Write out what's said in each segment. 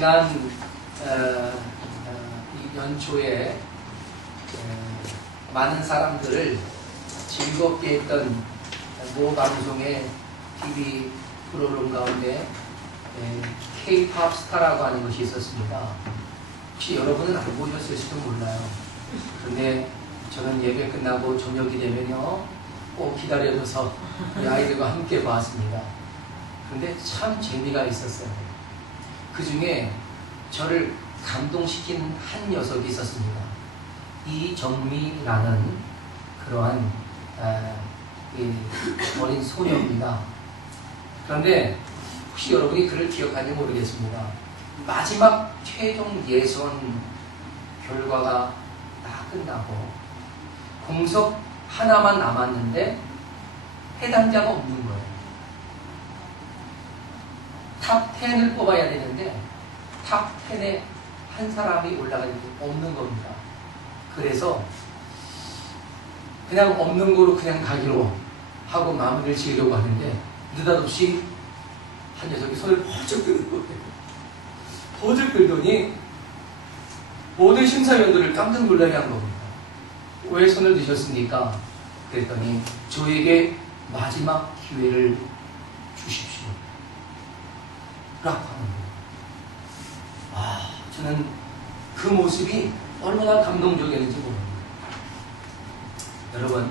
지난 이 연초에 많은 사람들을 즐겁게 했던 모 방송의 TV 프로그램 가운데 K-POP 스타라고 하는 것이 있었습니다. 혹시 여러분은 안 보셨을지도 몰라요. 그런데 저는 예배 끝나고 저녁이 되면요 꼭 기다려줘서 우리 아이들과 함께 봤습니다. 그런데 참 재미가 있었어요. 그 중에 저를 감동시킨 한 녀석이 있었습니다. 이정미라는 그러한 어린 소녀입니다. 그런데 혹시 여러분이 그를 기억하는지 모르겠습니다. 마지막 최종 예선 결과가 다 끝나고 공석 하나만 남았는데 해당자가 없는 거예요. 탑 10을 뽑아야 되는데 탑 10에 한 사람이 올라가는 게 없는 겁니다. 그래서 그냥 없는 거로 그냥 가기로 하고 마무리를 지으려고 하는데 느닷없이 한 녀석이 손을 번쩍 드는 거예요. 번쩍 들더니 모든 심사위원들을 깜짝 놀라게 한 겁니다. 왜 손을 드셨습니까? 그랬더니 저에게 마지막 기회를 주십시오 라고 하는 거예요. 저는 그 모습이 얼마나 감동적이었는지 모릅니다. 여러분,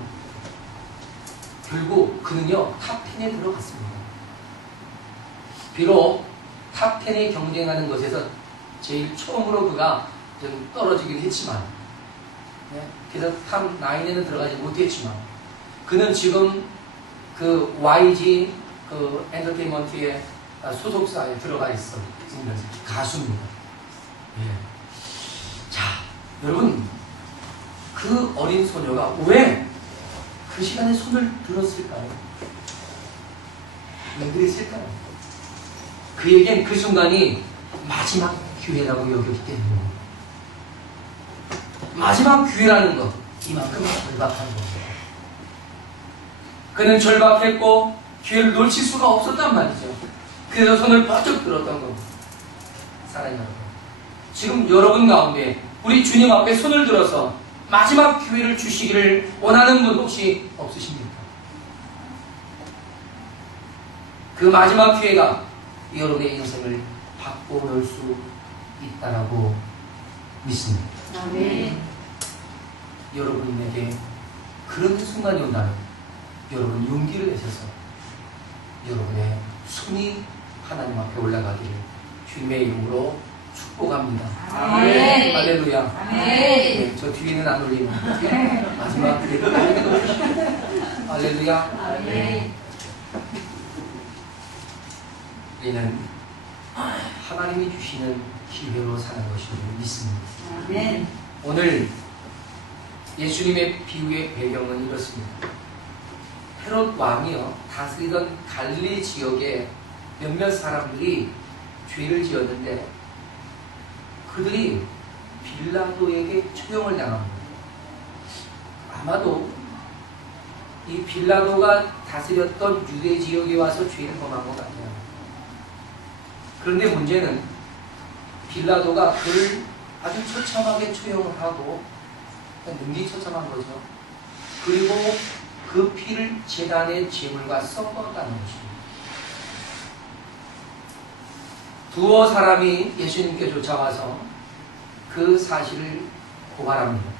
결국 그는요 탑 10에 들어갔습니다. 비록 탑 10에 경쟁하는 것에서 제일 처음으로 그가 좀 떨어지긴 했지만, 그래서 탑 9에는 들어가지 못했지만, 그는 지금 그 YG 그 엔터테인먼트의 소속사에 들어가 있으면서 가수입니다. 자, 여러분, 그 어린 소녀가 왜 그 시간에 손을 들었을까요? 왜 그랬을까요? 그에겐 그 순간이 마지막 기회라고 여겼기 때문에, 마지막 기회라는 것, 이만큼 절박한 겁니다. 그는 절박했고 기회를 놓칠 수가 없었단 말이죠. 그래서 손을 번쩍 들었던 겁니다. 사랑하는 여러분, 지금 여러분 가운데 우리 주님 앞에 손을 들어서 마지막 기회를 주시기를 원하는 분 혹시 없으십니까? 그 마지막 기회가 여러분의 인생을 바꿔놓을 수 있다라고 믿습니다. 아멘. 여러분에게 그런 순간이 온다면 여러분 용기를 내셔서 여러분의 손이 하나님 앞에 올라가기를 주님의 이름으로 축복합니다. 아멘. 할렐루야. 아멘. 네, 저 뒤에는 안 올리는 마지막 기회를 할렐루야. 아멘. 우리는 하나님이 주시는 기회로 사는 것을 믿습니다. 아멘. 오늘 예수님의 비유의 배경은 이렇습니다. 헤롯 왕이요 다스리던 갈릴리 지역에 몇몇 사람들이 죄를 지었는데 그들이 빌라도에게 처형을 당합니다. 아마도 이 빌라도가 다스렸던 유대 지역에 와서 죄를 범한 것 같아요. 그런데 문제는 빌라도가 그를 아주 처참하게 처형을 하고, 능지처참한 거죠. 그리고 그 피를 제단의 제물과 섞었다는 것입니다. 두어 사람이 예수님께 쫓아와서 그 사실을 고발합니다.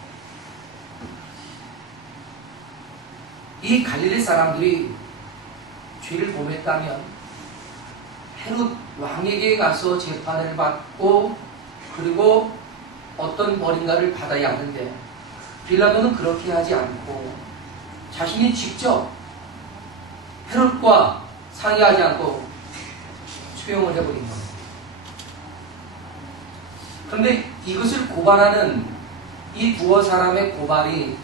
이 갈릴리 사람들이 죄를 범했다면 헤롯 왕에게 가서 재판을 받고 그리고 어떤 벌인가를 받아야 하는데 빌라도는 그렇게 하지 않고 자신이 직접 헤롯과 상의하지 않고 처형을 해버린 겁니다. 그런데 이것을 고발하는 이 두어 사람의 고발이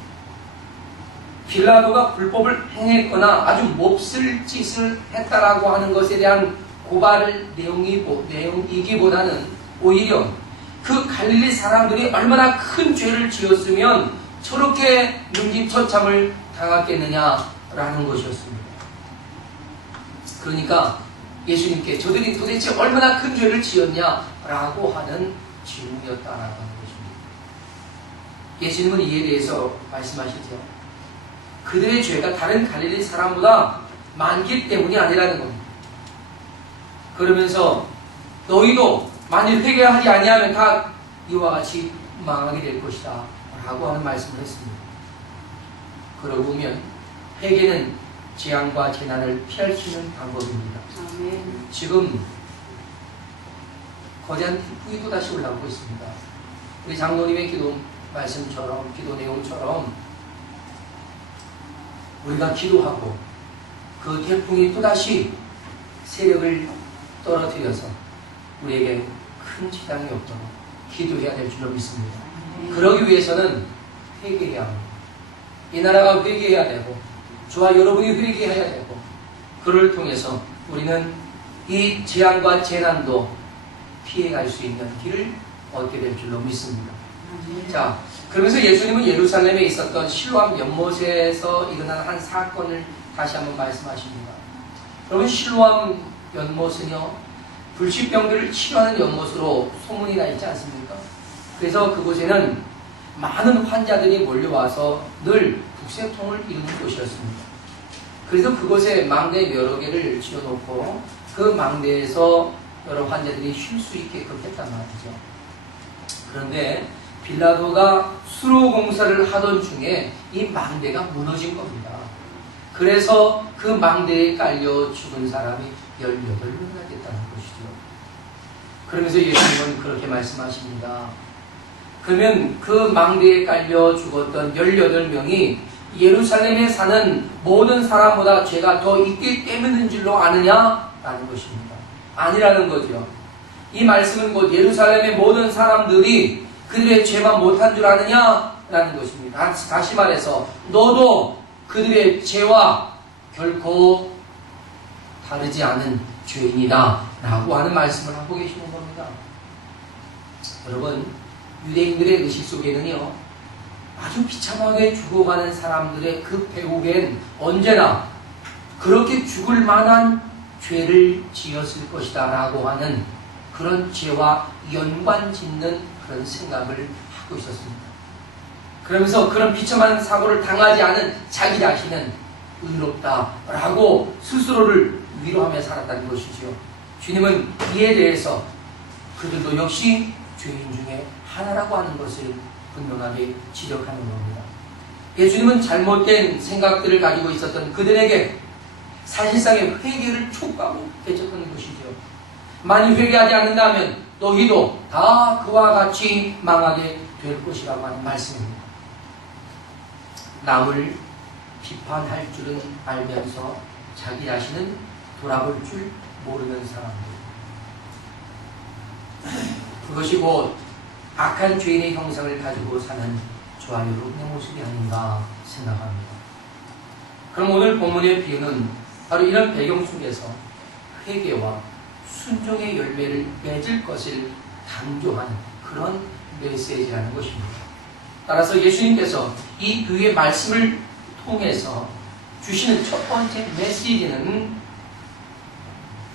빌라도가 불법을 행했거나 아주 몹쓸 짓을 했다라고 하는 것에 대한 고발 내용이기보다는 오히려 그 갈릴리 사람들이 얼마나 큰 죄를 지었으면 저렇게 능지처참을 당했겠느냐라는 것이었습니다. 그러니까 예수님께 저들이 도대체 얼마나 큰 죄를 지었냐 라고 하는 질문이었다라고 하는 것입니다. 예수님은 이에 대해서 말씀하시죠. 그들의 죄가 다른 갈릴리 사람보다 많기 때문이 아니라는 겁니다. 그러면서 너희도 만일 회개하지 아니하면 다 이와 같이 망하게 될 것이다 라고 하는 말씀을 했습니다. 그러고 보면 회개는 재앙과 재난을 피할 수 있는 방법입니다. 아멘. 지금 거대한 태풍이 또다시 올라오고 있습니다. 우리 장로님의 기도 말씀처럼, 기도 내용처럼 우리가 기도하고 그 태풍이 또다시 세력을 떨어뜨려서 우리에게 큰 지장이 없도록 기도해야 될 줄로 믿습니다. 그러기 위해서는 회개해야 합니다. 이 나라가 회개해야 되고 저와 여러분이 회개해야 되고 그를 통해서 우리는 이 재앙과 재난도 피해갈 수 있는 길을 얻게 될 줄로 믿습니다. 자, 그러면서 예수님은 예루살렘에 있었던 실로암 연못에서 일어난 한 사건을 다시 한번 말씀하십니다. 여러분, 실로암 연못은요, 불치병들을 치료하는 연못으로 소문이 나 있지 않습니까? 그래서 그곳에는 많은 환자들이 몰려와서 늘 북새통을 이루는 곳이었습니다. 그래서 그곳에 망대 여러 개를 지어놓고 그 망대에서 여러 환자들이 쉴 수 있게끔 했단 말이죠. 그런데 빌라도가 수로 공사를 하던 중에 이 망대가 무너진 겁니다. 그래서 그 망대에 깔려 죽은 사람이 18명이나 됐다는 것이죠. 그러면서 예수님은 그렇게 말씀하십니다. 그러면 그 망대에 깔려 죽었던 18명이 예루살렘에 사는 모든 사람보다 죄가 더 있기 때문인 줄로 아느냐? 라는 것입니다. 아니라는 거죠. 이 말씀은 곧 예루살렘의 모든 사람들이 그들의 죄만 못한 줄 아느냐? 라는 것입니다. 다시 말해서 너도 그들의 죄와 결코 다르지 않은 죄인이다 라고 하는 말씀을 하고 계시는 겁니다. 여러분, 유대인들의 의식 속에는요, 아주 비참하게 죽어가는 사람들의 그 배후엔 언제나 그렇게 죽을 만한 죄를 지었을 것이다 라고 하는 그런 죄와 연관짓는 그런 생각을 하고 있었습니다. 그러면서 그런 비참한 사고를 당하지 않은 자기 자신은 의롭다 라고 스스로를 위로하며 살았다는 것이죠. 주님은 이에 대해서 그들도 역시 죄인 중에 하나라고 하는 것을 분명하게 지적하는 겁니다. 예수님은 잘못된 생각들을 가지고 있었던 그들에게 사실상의 회개를 촉구하고 계셨던 것이죠. 만일 회개하지 않는다면 너희도 다 그와 같이 망하게 될 것이라고 하는 말씀입니다. 남을 비판할 줄은 알면서 자기 자신은 돌아볼 줄 모르는 사람들. 그것이 곧 악한 죄인의 형상을 가지고 사는 저와 여러분의 모습이 아닌가 생각합니다. 그럼 오늘 본문의 비유는 바로 이런 배경 속에서 회개와 순종의 열매를 맺을 것을 강조하는 그런 메시지라는 것입니다. 따라서 예수님께서 이 비유의 말씀을 통해서 주시는 첫 번째 메시지는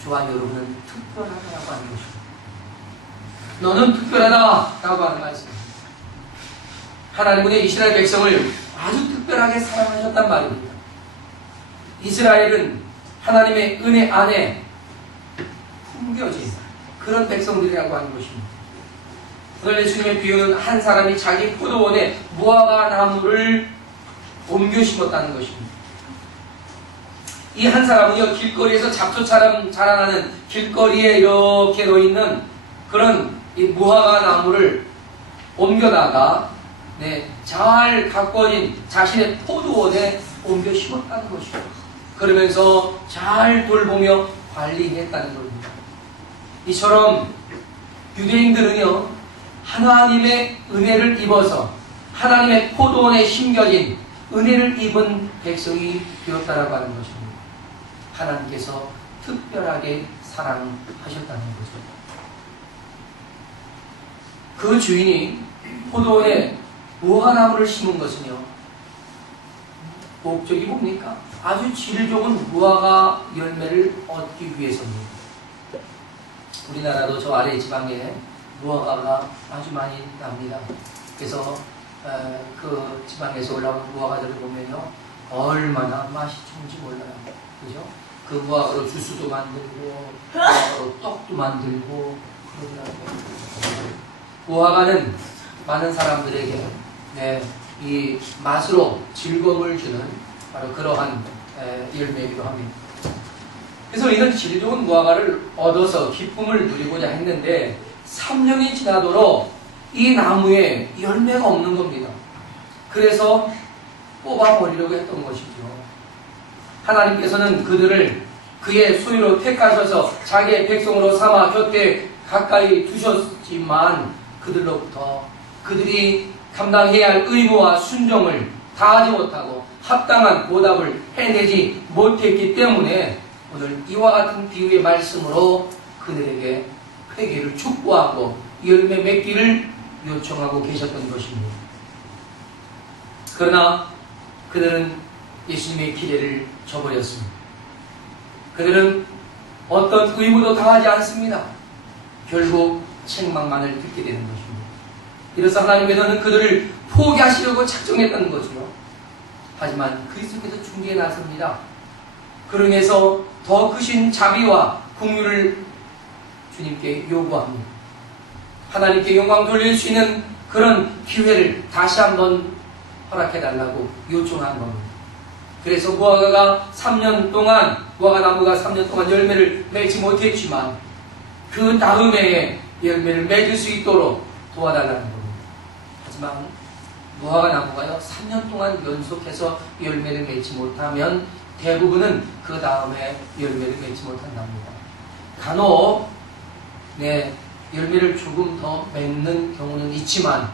저와 여러분은 특별하다라고 하는 것입니다. 너는 특별하다라고 하는 말씀입니다. 하나님은 이스라엘 백성을 아주 특별하게 사랑하셨단 말입니다. 이스라엘은 하나님의 은혜 안에 품겨진 그런 백성들이라고 하는 것입니다. 오늘 예수님의 비유는 한 사람이 자기 포도원에 무화과 나무를 옮겨 심었다는 것입니다. 이 한 사람은요, 길거리에서 잡초처럼 자라나는 길거리에 이렇게 놓여있는 그런 이 무화과 나무를 옮겨다가 잘 가꿔진 자신의 포도원에 옮겨 심었다는 것이죠. 그러면서 잘 돌보며 관리했다는 겁니다. 이처럼 유대인들은요, 하나님의 은혜를 입어서 하나님의 포도원에 심겨진 은혜를 입은 백성이 되었다라고 하는 것입니다. 하나님께서 특별하게 사랑하셨다는 거죠. 그 주인이 포도원에 무화과나무를 심은 것은요, 목적이 뭡니까? 아주 질 좋은 무화과 열매를 얻기 위해서입니다. 우리나라도 저 아래 지방에 무화과가 아주 많이 납니다. 그래서 그 지방에서 올라온 무화과들을 보면요, 얼마나 맛이 좋은지 몰라요. 그죠? 그 무화과로 주스도 만들고 무화과로 떡도 만들고 그러더라고요. 무화과는 많은 사람들에게 이 맛으로 즐거움을 주는 바로 그러한 열매이기도 합니다. 그래서 이런 질 좋은 무화과를 얻어서 기쁨을 누리고자 했는데 3년이 지나도록 이 나무에 열매가 없는 겁니다. 그래서 뽑아버리려고 했던 것이죠. 하나님께서는 그들을 그의 소유로 택하셔서 자기의 백성으로 삼아 곁에 가까이 두셨지만 그들로부터 그들이 감당해야 할 의무와 순종을 다하지 못하고 합당한 보답을 해내지 못했기 때문에 오늘 이와 같은 비유의 말씀으로 그들에게 회개를 촉구하고 열매 맺기를 요청하고 계셨던 것입니다. 그러나 그들은 예수님의 기대를 저버렸습니다. 그들은 어떤 의무도 다하지 않습니다. 결국 책망만을 듣게 되는 것입니다. 이래서 하나님께서는 그들을 포기하시려고 작정했던 거죠. 하지만 그리스도께서 중재에 나섭니다. 그러면서 더 크신 자비와 긍휼을 주님께 요구합니다. 하나님께 영광 돌릴 수 있는 그런 기회를 다시 한번 허락해달라고 요청한 겁니다. 그래서 무화과 나무가 3년 동안 열매를 맺지 못했지만 그 다음에 열매를 맺을 수 있도록 도와달라는 겁니다. 하지만 무화과 나무가요, 3년 동안 연속해서 열매를 맺지 못하면 대부분은 그 다음에 열매를 맺지 못한답니다. 간혹 열매를 조금 더 맺는 경우는 있지만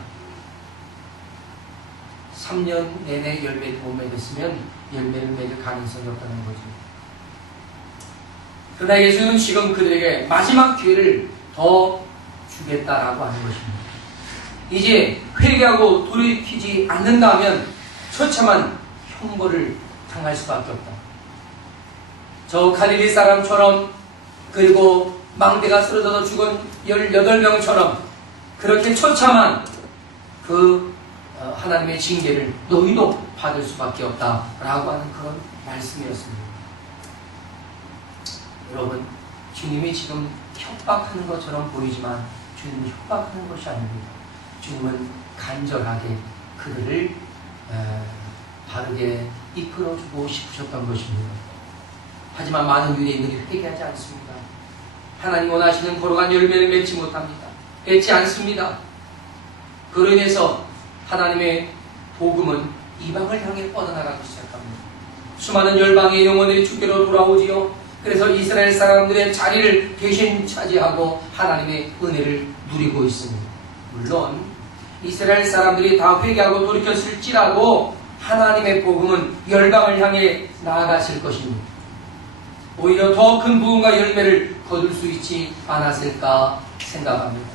3년 내내 열매를 못 맺었으면 열매를 맺을 가능성이 없다는 거죠. 그러나 예수님은 지금 그들에게 마지막 기회를 더 주겠다라고 하는 것입니다. 이제 회개하고 돌이키지 않는다면 처참한 형벌을 당할 수밖에 없다. 저 갈릴리 사람처럼 그리고 망대가 쓰러져서 죽은 18명처럼 그렇게 처참한 그 하나님의 징계를 너희도 받을 수밖에 없다라고 하는 그런 말씀이었습니다. 여러분, 주님이 지금 협박하는 것처럼 보이지만 주님은 협박하는 것이 아닙니다. 주님은 간절하게 그들을 바르게 이끌어주고 싶으셨던 것입니다. 하지만 많은 유대인들이 회개하지 않습니다. 하나님 원하시는 거룩한 열매를 맺지 못합니다. 맺지 않습니다. 그로 인해서 하나님의 복음은 이방을 향해 뻗어나가기 시작합니다. 수많은 열방의 영혼들이 주께로 돌아오지요. 그래서 이스라엘 사람들의 자리를 대신 차지하고 하나님의 은혜를 누리고 있습니다. 물론 이스라엘 사람들이 다 회개하고 돌이켰을지라도 하나님의 복음은 열방을 향해 나아갔을 것입니다. 오히려 더 큰 부흥과 열매를 거둘 수 있지 않았을까 생각합니다.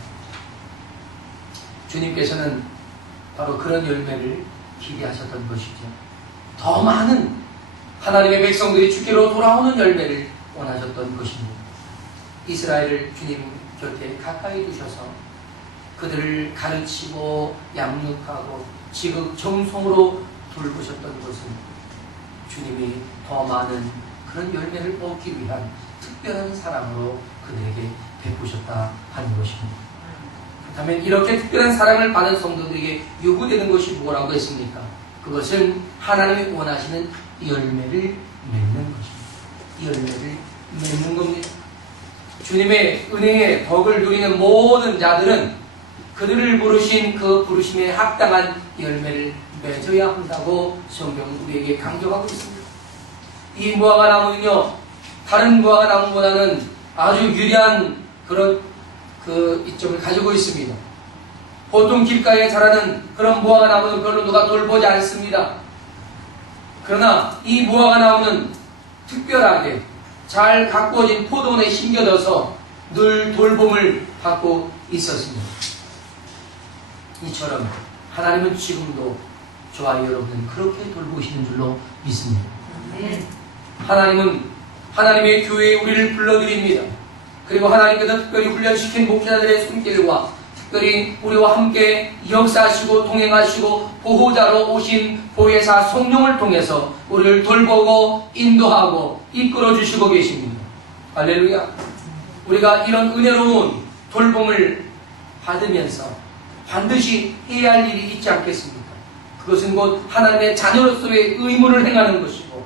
주님께서는 바로 그런 열매를 기대하셨던 것이죠. 더 많은 하나님의 백성들이 주께로 돌아오는 열매를 원하셨던 것입니다. 이스라엘을 주님 곁에 가까이 두셔서 그들을 가르치고 양육하고 지극정성으로 돌보셨던 것은 주님이 더 많은 그런 열매를 얻기 위한 특별한 사랑으로 그들에게 베푸셨다 하는 것입니다. 그렇다면 이렇게 특별한 사랑을 받은 성도들에게 요구되는 것이 뭐라고 했습니까? 그것은 하나님이 원하시는 열매를 맺는 것입니다. 열매를 맺는 겁니다. 주님의 은혜의 덕을 누리는 모든 자들은 그들을 부르신 그 부르심에 합당한 열매를 맺어야 한다고 성경은 우리에게 강조하고 있습니다. 이 무화과 나무는요, 다른 무화과 나무보다는 아주 유리한 그런 이점을 가지고 있습니다. 보통 길가에 자라는 그런 무화과 나무는 별로 누가 돌보지 않습니다. 그러나 이 무화과 나무는 특별하게 잘 가꾸어진 포도원에 심겨져서 늘 돌봄을 받고 있었습니다. 이처럼 하나님은 지금도 저와 여러분을 그렇게 돌보시는 줄로 믿습니다. 하나님은 하나님의 교회에 우리를 불러드립니다. 그리고 하나님께서 특별히 훈련시킨 목자들의 손길과 특별히 우리와 함께 역사하시고 동행하시고 보호자로 오신 보혜사 성령을 통해서 우리를 돌보고 인도하고 이끌어 주시고 계십니다. 할렐루야. 우리가 이런 은혜로운 돌봄을 받으면서 반드시 해야 할 일이 있지 않겠습니까? 그것은 곧 하나님의 자녀로서의 의무를 행하는 것이고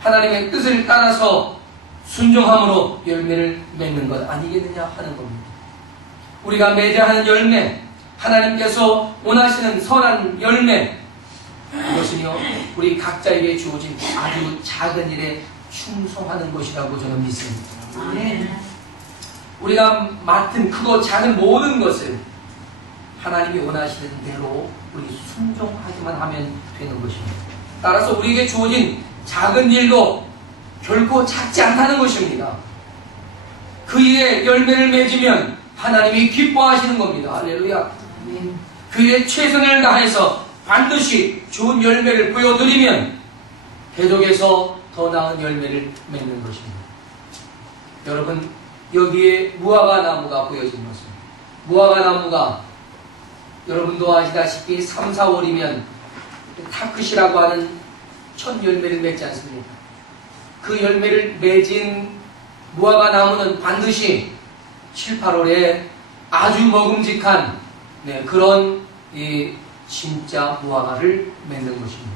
하나님의 뜻을 따라서 순종함으로 열매를 맺는 것 아니겠느냐 하는 겁니다. 우리가 맺어야 하는 열매, 하나님께서 원하시는 선한 열매, 그것은요 우리 각자에게 주어진 아주 작은 일에 충성하는 것이라고 저는 믿습니다. 아멘. 우리가 맡은 크고 작은 모든 것을 하나님이 원하시는 대로 우리 순종하기만 하면 되는 것입니다. 따라서 우리에게 주어진 작은 일도 결코 작지 않다는 것입니다. 그 일에 열매를 맺으면 하나님이 기뻐하시는 겁니다. 할렐루야. 아멘. 그 일에 최선을 다해서 반드시 좋은 열매를 보여드리면 계속해서 더 나은 열매를 맺는 것입니다. 여러분, 여기에 무화과 나무가 보여진 것입니다. 무화과 나무가 여러분도 아시다시피 3, 4월이면 타크시라고 하는 첫 열매를 맺지 않습니까? 그 열매를 맺은 무화과 나무는 반드시 7, 8월에 아주 먹음직한 그런 진짜 무화과를 맺는 것입니다.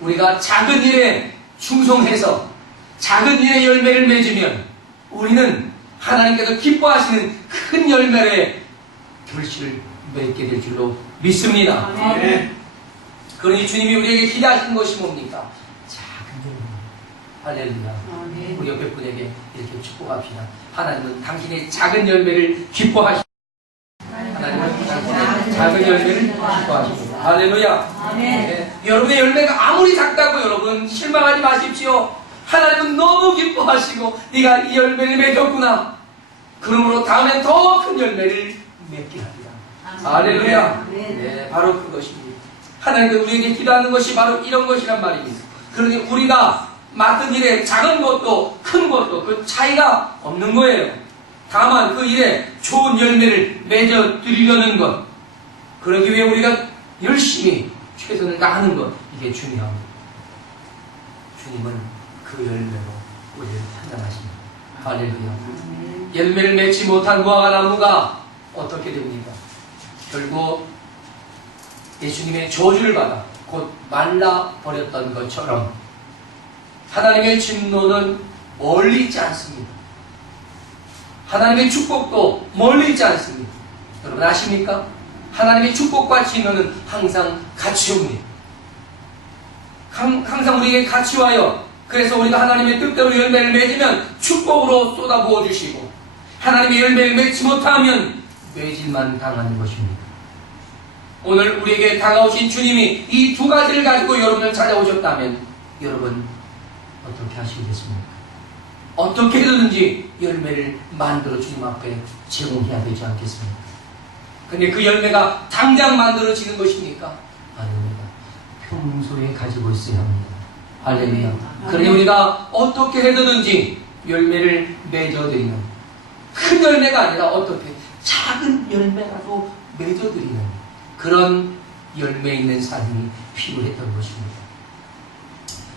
우리가 작은 일에 충성해서 작은 일에 열매를 맺으면 우리는 하나님께서 기뻐하시는 큰 열매의 결실을 맺게 될 줄로 믿습니다. 아멘. 그러니 주님이 우리에게 기대하시는 것이 뭡니까? 작은 열매. 할렐루야. 아멘. 우리 옆에 분에게 이렇게 축복합시다. 하나님은 당신의 작은 열매를 기뻐하시고 하나님은 당신의 작은 열매를 기뻐하시고 할렐루야. 아멘. 네. 여러분의 열매가 아무리 작다고 여러분 실망하지 마십시오. 하나님은 너무 기뻐하시고 네가 이 열매를 맺었구나. 그러므로 다음엔 더 큰 열매를 맺게 합니다. 할렐루야. 네, 바로 그것입니다. 하나님께서 우리에게 기도하는 것이 바로 이런 것이란 말입니다. 그러니 우리가 맡은 일에 작은 것도 큰 것도 그 차이가 없는 거예요. 다만 그 일에 좋은 열매를 맺어 드리려는 것, 그러기 위해 우리가 열심히 최선을 다하는 것, 이게 중요합니다. 주님은 그 열매로 우리를 판단하십니다. 할렐루야. 열매를 맺지 못한 무화과 나무가 어떻게 됩니까? 결국 예수님의 저주를 받아 곧 말라버렸던 것처럼 하나님의 진노는 멀리 있지 않습니다. 하나님의 축복도 멀리 있지 않습니다. 여러분 아십니까? 하나님의 축복과 진노는 항상 같이 옵니다. 항상 우리에게 같이 와요. 그래서 우리가 하나님의 뜻대로 열매를 맺으면 축복으로 쏟아부어 주시고 하나님의 열매를 맺지 못하면 매질만 당하는 것입니다. 오늘 우리에게 다가오신 주님이 이 두 가지를 가지고 여러분을 찾아오셨다면 여러분 어떻게 하시겠습니까? 어떻게 해서든지 열매를 만들어 주님 앞에 제공해야 되지 않겠습니까? 근데 그 열매가 당장 만들어지는 것입니까? 아닙니다. 평소에 가지고 있어야 합니다. 할렐루야. 그러니 우리가 어떻게 해서든지 열매를 맺어드리는, 큰 열매가 아니라 어떻게 작은 열매라도 맺어드리는 그런 열매 있는 삶이 필요했던 것입니다.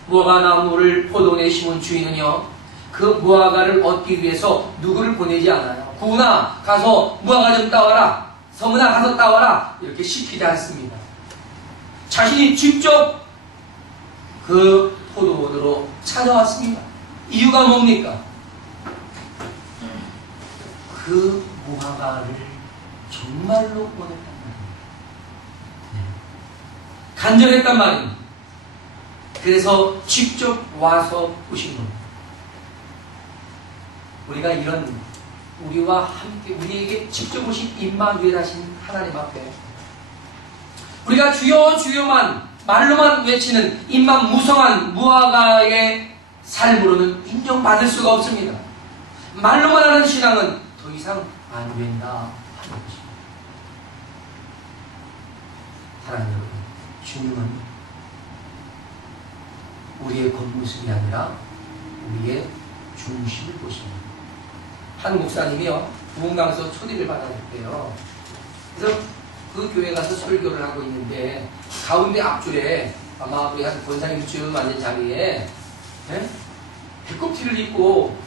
무화과 나무를 포도원에 심은 주인은요, 그 무화과를 얻기 위해서 누구를 보내지 않아요. 구나 가서 무화과 좀 따와라, 성은아 가서 따와라, 이렇게 시키지 않습니다. 자신이 직접 그 포도원으로 찾아왔습니다. 이유가 뭡니까? 그 무화과를 정말로 원했단 말입니다. 네. 간절했단 말입니다. 그래서 직접 와서 보신 겁니다. 우리가 이런 우리와 함께 우리에게 직접 오신 임마누엘하신 하나님 앞에 우리가 주여 주여만 말로만 외치는 입만 무성한 무화과의 삶으로는 인정받을 수가 없습니다. 말로만 하는 신앙은 더 이상 안 된다 하는 것입니다. 사랑하는 여러분, 주님은 우리의 겉모습이 아니라 우리의 중심을 보십니다. 한 목사님이요, 부흥강서 초대를 받았대요. 그래서 그 교회 가서 설교를 하고 있는데 가운데 앞줄에 아마 우리 한 권사님쯤 앉은 자리에 배꼽티를 입고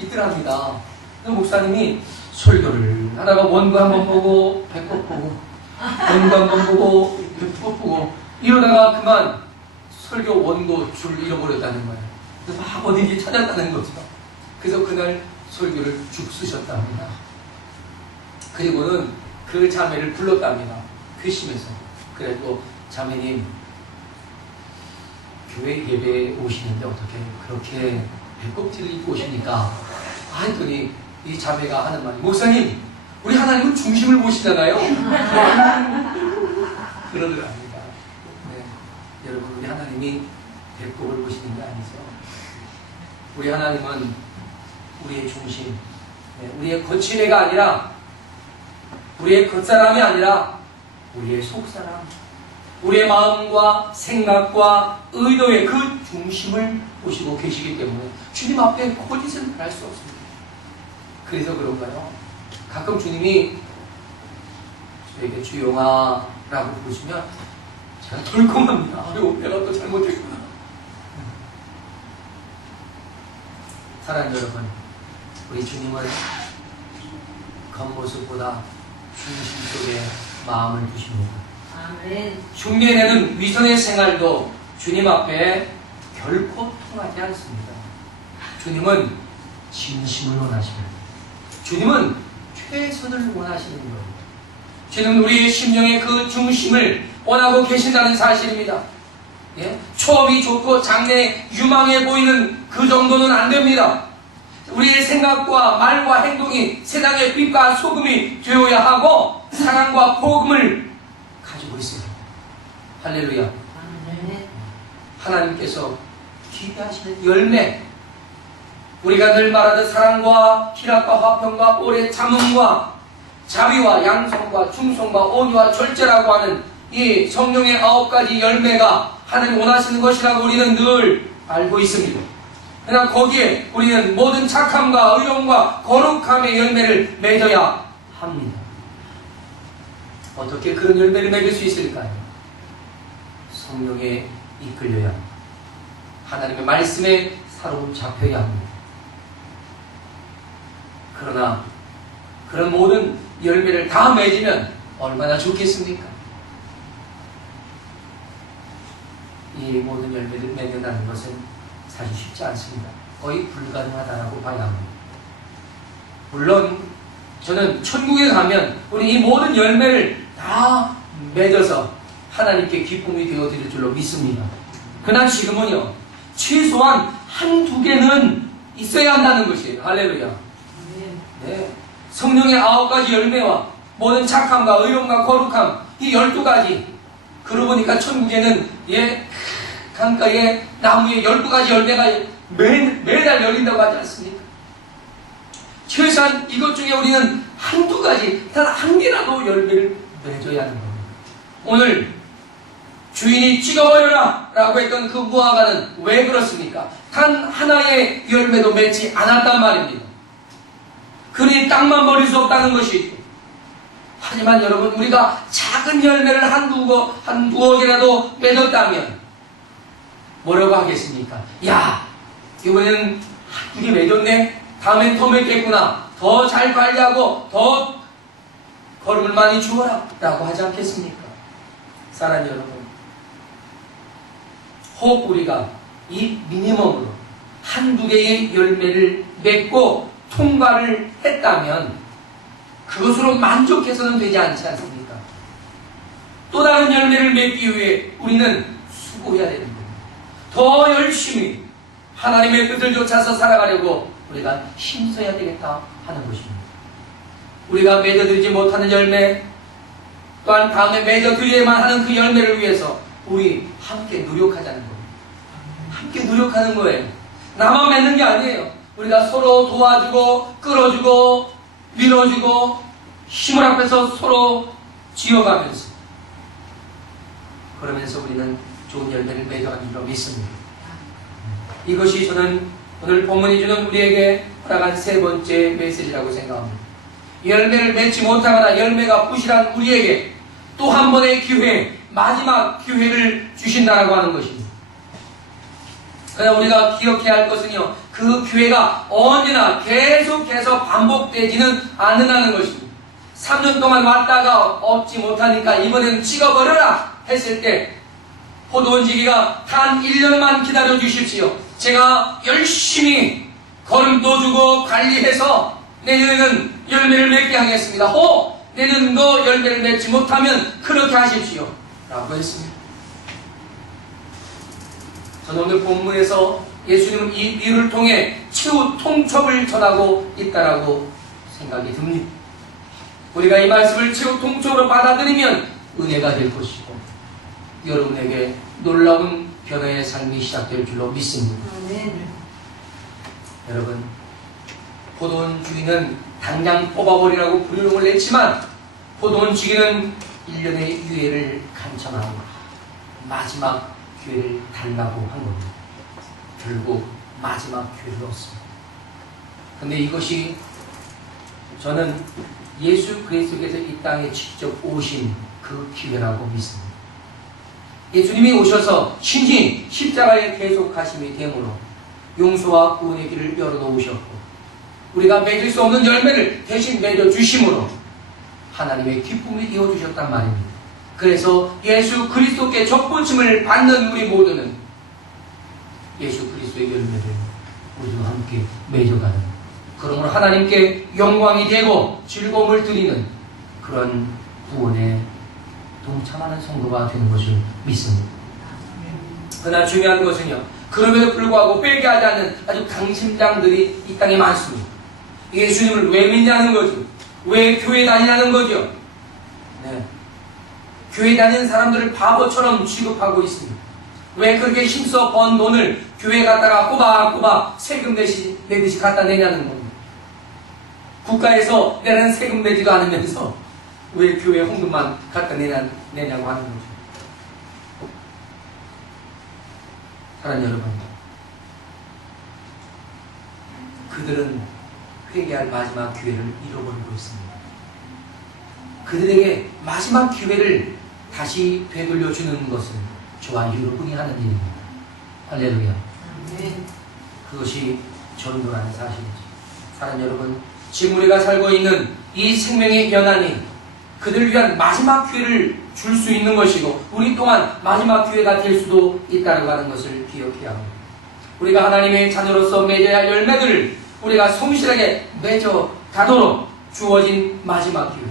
있더랍니다. 그 목사님이 설교를 하다가 원고 한번 보고 배꼽 보고 원고 한번 보고 배꼽 보고 이러다가 그만 설교 원고 줄 잃어버렸다는 거예요. 그래서 막 어딘지 찾았다는 거죠. 그래서 그날 설교를 죽 쓰셨답니다. 그리고는 그 자매를 불렀답니다. 괘씸해서. 그래도 자매님, 교회 예배에 오시는데 어떻게 그렇게 배꼽티를 입고 오십니까? 했더니 이 자매가 하는 말이, 목사님, 우리 하나님은 중심을 보시잖아요. 그러더랍니다. 네. 여러분, 우리 하나님이 배꼽을 보시는 게 아니죠. 우리 하나님은 우리의 중심, 우리의 거치대가 아니라, 우리의 겉사람이 아니라 우리의 속사람, 우리의 마음과 생각과 의도의 그 중심을 보시고 계시기 때문에 주님 앞에 거짓을 할 수 없습니다. 그래서 그런가요? 가끔 주님이 저에게 주영아라고 부르시면 제가 덜컹합니다. 아유, 내가 또 잘못했구나. 사랑하는 여러분, 우리 주님은 겉모습보다 중심 속에 마음을 두십니다. 아멘. 흉내내는 위선의 생활도 주님 앞에 결코 통하지 않습니다. 주님은 진심을 원하십니다. 주님은 최선을 원하시는 거예요. 주님은 우리의 심령의 그 중심을 원하고 계신다는 사실입니다. 초업이 좋고 장래 유망해 보이는 그 정도는 안 됩니다. 우리의 생각과 말과 행동이 세상의 빛과 소금이 되어야 하고 사랑과 복음을 가지고 있습니다. 할렐루야. 아멘. 하나님께서 기대하시는 열매, 우리가 늘 말하듯 사랑과 희락과 화평과 오래 참음과 자비와 양성과 충성과 온유와 절제라고 하는 이 성령의 9가지 열매가 하나님 원하시는 것이라고 우리는 늘 알고 있습니다. 그러나 거기에 우리는 모든 착함과 의로움과 거룩함의 열매를 맺어야 합니다. 어떻게 그런 열매를 맺을 수 있을까요? 성령에 이끌려야 합니다. 하나님의 말씀에 사로잡혀야 합니다. 그러나 그런 모든 열매를 다 맺으면 얼마나 좋겠습니까? 이 모든 열매를 맺는다는 것은 사실 쉽지 않습니다. 거의 불가능하다고 봐야 합니다. 물론 저는 천국에 가면 우리 이 모든 열매를 다 맺어서 하나님께 기쁨이 되어드릴 줄로 믿습니다. 그러나 지금은요, 최소한 1-2개는 있어야 한다는 것이에요. 할렐루야. 네. 성령의 9가지 열매와 모든 착함과 의로움과 거룩함, 이 12가지. 그러고 보니까 천국에는 강가에 나무에 12가지 열매가 매달 열린다고 하지 않습니까? 최소한 이것 중에 우리는 1-2가지, 단 1개라도 열매를 맺어야 하는 겁니다. 오늘 주인이 찍어버려라 라고 했던 그 무화과는 왜 그렇습니까? 단 하나의 열매도 맺지 않았단 말입니다. 그러니 땅만 버릴 수 없다는 것이죠. 하지만 여러분, 우리가 작은 열매를 한두어 개라도 맺었다면 뭐라고 하겠습니까? 야, 이번에는 1-2개 맺었네? 다음엔 더 맺겠구나. 더 잘 관리하고 더 거름을 많이 주어라 라고 하지 않겠습니까? 사랑하는 여러분, 혹 우리가 이 미니멈으로 1-2개의 열매를 맺고 통과를 했다면 그것으로 만족해서는 되지 않지 않습니까? 또 다른 열매를 맺기 위해 우리는 수고해야 되는 겁니다. 더 열심히 하나님의 뜻을 쫓아서 살아가려고 우리가 힘써야 되겠다 하는 것입니다. 우리가 맺어드리지 못하는 열매, 또한 다음에 맺어드려야만 하는 그 열매를 위해서 우리 함께 노력하자는 겁니다. 함께 노력하는 거예요. 나만 맺는 게 아니에요. 우리가 서로 도와주고 끌어주고 밀어주고 힘을 합해서 서로 지어가면서, 그러면서 우리는 좋은 열매를 맺어가는 줄 믿습니다. 이것이 저는 오늘 본문이 주는 우리에게 허락한 세 번째 메시지라고 생각합니다. 열매를 맺지 못하거나 열매가 부실한 우리에게 또 한 번의 기회, 마지막 기회를 주신다라고 하는 것입니다. 그러나 우리가 기억해야 할 것은요, 그 기회가 언제나 계속해서 반복되지는 않는다는 것입니다. 3년 동안 왔다가 얻지 못하니까 이번에는 찍어버려라 했을 때 포도원지기가 단 1년만 기다려 주십시오. 제가 열심히 거름도 주고 관리해서 내년에는 열매를 맺게 하겠습니다. 내년도 열매를 맺지 못하면 그렇게 하십시오 라고 했습니다. 저는 오늘 본문에서 예수님은 이 비유를 통해 최후 통첩을 전하고 있다라고 생각이 듭니다. 우리가 이 말씀을 최후 통첩으로 받아들이면 은혜가 될 것이고 여러분에게 놀라운 변화의 삶이 시작될 줄로 믿습니다. 아멘. 여러분, 포도원 주인은 당장 뽑아버리라고 불효령을 냈지만 포도원 주인은 1년의 유예를 간청하고 마지막 기회를 달라고 한 겁니다. 결국 마지막 기회를 얻습니다. 근데 이것이 저는 예수 그리스도께서 이 땅에 직접 오신 그 기회라고 믿습니다. 예수님이 오셔서 신신 십자가의 계속하심이 되므로 용서와 구원의 길을 열어놓으셨고 우리가 맺을 수 없는 열매를 대신 맺어주심으로 하나님의 기쁨을 이어주셨단 말입니다. 그래서 예수 그리스도께 접붙임을 받는 우리 모두는 예수 그리스도의 열매를 우리와 함께 맺어가는, 그러므로 하나님께 영광이 되고 즐거움을 드리는 그런 구원에 동참하는 성도가 되는 것을 믿습니다. 그러나 중요한 것은요, 그럼에도 불구하고 빼게 하지 않는 아주 강심장들이 이 땅에 많습니다. 예수님을 왜 믿냐는 거죠. 왜 교회 다니냐는 거죠. 네. 교회 다니는 사람들을 바보처럼 취급하고 있습니다. 왜 그렇게 힘써 번 돈을 교회 갔다가 꼬박꼬박 세금 내듯이 갖다 내냐는 겁니다. 국가에서 내는 세금 내지도 않으면서 왜 교회 헌금만 갖다 내냐고 하는 거죠. 사랑하는 여러분, 그들은 회개할 마지막 기회를 잃어버리고 있습니다. 그들에게 마지막 기회를 다시 되돌려주는 것은 저와 여러분이 하는 일입니다. 할렐루야. 그것이 전도라는 사실이죠. 사랑하는 여러분, 지금 우리가 살고 있는 이 생명의 연한이 그들을 위한 마지막 기회를 줄 수 있는 것이고 우리 또한 마지막 기회가 될 수도 있다는 것을 기억해야 합니다. 우리가 하나님의 자녀로서 맺어야 할 열매들을 우리가 성실하게 맺어가도록 주어진 마지막 기회,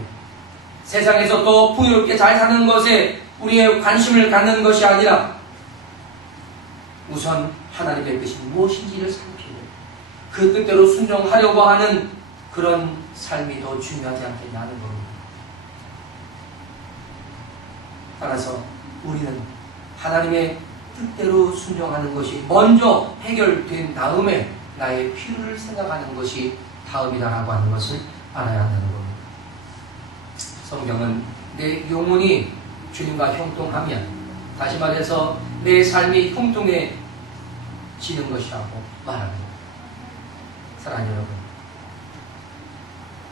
세상에서 또 풍요롭게 잘 사는 것에 우리의 관심을 갖는 것이 아니라 우선 하나님의 뜻이 무엇인지를 살피고 그 뜻대로 순종하려고 하는 그런 삶이 더 중요하지 않겠냐는 겁니다. 따라서 우리는 하나님의 뜻대로 순종하는 것이 먼저 해결된 다음에 나의 필요를 생각하는 것이 다음이다라고 하는 것을 알아야 한다는 겁니다. 성경은 내 영혼이 주님과 형통하면, 다시 말해서 내 삶이 형통해지는 것이라고 말합니다. 사랑하는 여러분,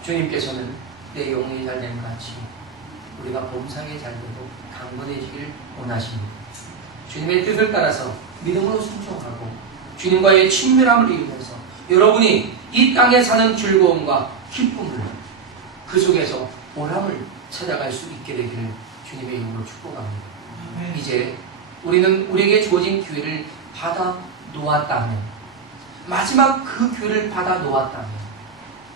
주님께서는 내 영혼이 잘됨 같이 우리가 범상에 잘되고 강건해지길 원하십니다. 주님의 뜻을 따라서 믿음으로 순종하고 주님과의 친밀함을 이루면서 여러분이 이 땅에 사는 즐거움과 기쁨을, 그 속에서 보람을 찾아갈 수 있게 되기를 주님의 이름으로 축복합니다. 이제 우리는 우리에게 주어진 기회를 받아 놓았다면, 마지막 그 기회를 받아 놓았다면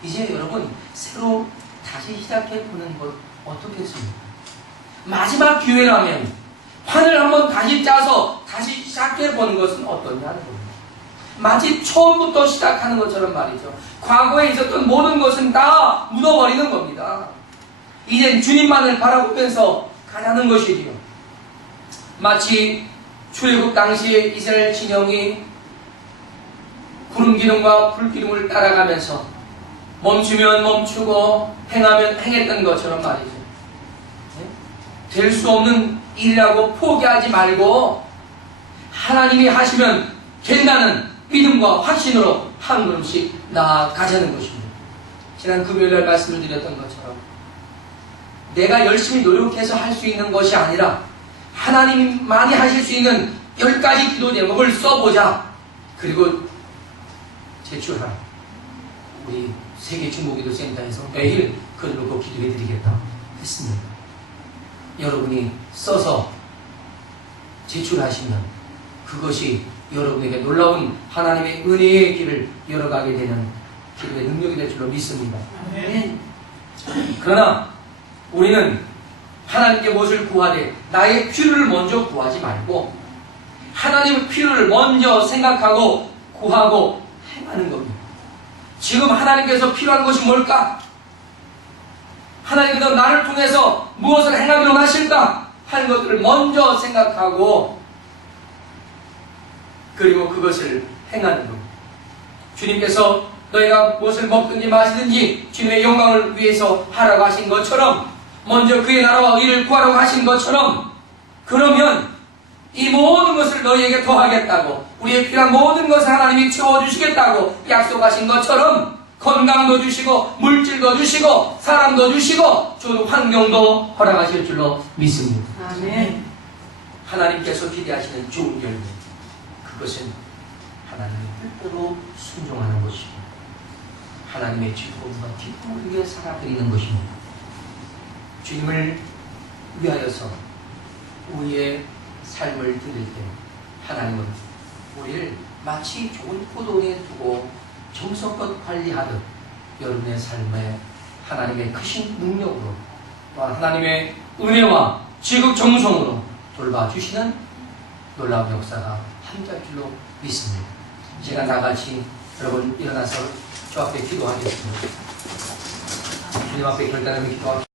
이제 여러분 새로 다시 시작해 보는 것 어떻겠습니까? 마지막 기회라면 판을 한번 다시 짜서 다시 시작해 보는 것은 어떠냐는 겁니다. 마치 처음부터 시작하는 것처럼 말이죠. 과거에 있었던 모든 것은 다 묻어버리는 겁니다. 이젠 주님만을 바라보면서 가자는 것이지요. 마치 출애굽 당시에 이스라엘 진영이 구름 기둥과 불 기둥을 따라가면서 멈추면 멈추고 행하면 행했던 것처럼 말이죠. 될 수 없는 일이라고 포기하지 말고 하나님이 하시면 된다는 믿음과 확신으로 한 걸음씩 나아가자는 것입니다. 지난 금요일날 말씀을 드렸던 것처럼 내가 열심히 노력해서 할 수 있는 것이 아니라 하나님만이 하실 수 있는 10가지 기도 제목을 써보자. 그리고 제출하라. 우리 세계중보기도센터에서 매일 그걸 놓고 기도해 드리겠다 했습니다. 여러분이 써서 제출하시면 그것이 여러분에게 놀라운 하나님의 은혜의 길을 열어가게 되는 기도의 능력이 될 줄로 믿습니다. 아멘. 그러나 우리는 하나님께 무엇을 구하되 나의 필요를 먼저 구하지 말고 하나님의 필요를 먼저 생각하고 구하고 행하는 겁니다. 지금 하나님께서 필요한 것이 뭘까? 하나님께서 나를 통해서 무엇을 행하기로 하실까? 하는 것들을 먼저 생각하고 그리고 그것을 행하는 겁니다. 주님께서 너희가 무엇을 먹든지 마시든지 주님의 영광을 위해서 하라고 하신 것처럼 먼저 그의 나라와 의를 구하라고 하신 것처럼 그러면 이 모든 것을 너희에게 더하겠다고 우리의 필요한 모든 것을 하나님이 채워주시겠다고 약속하신 것처럼 건강도 주시고 물질도 주시고 사람도 주시고 좋은 환경도 허락하실 줄로 믿습니다. 아멘. 하나님께서 기대하시는 좋은 결과 그것은 하나님의 뜻대로 순종하는 것이고 하나님의 즐거움과 기쁨을 위해 살아드리는 것입니다. 주님을 위하여서 우리의 삶을 드릴 때 하나님은 우리를 마치 좋은 포도원에 두고 정성껏 관리하듯 여러분의 삶에 하나님의 크신 능력으로 또한 하나님의 은혜와 지극 정성으로 돌봐주시는 놀라운 역사가 함께할 줄로 믿습니다. 이 시간 다같이 여러분 일어나서 주 앞에 기도하겠습니다. 주님 앞에 결단하며 기도합시다.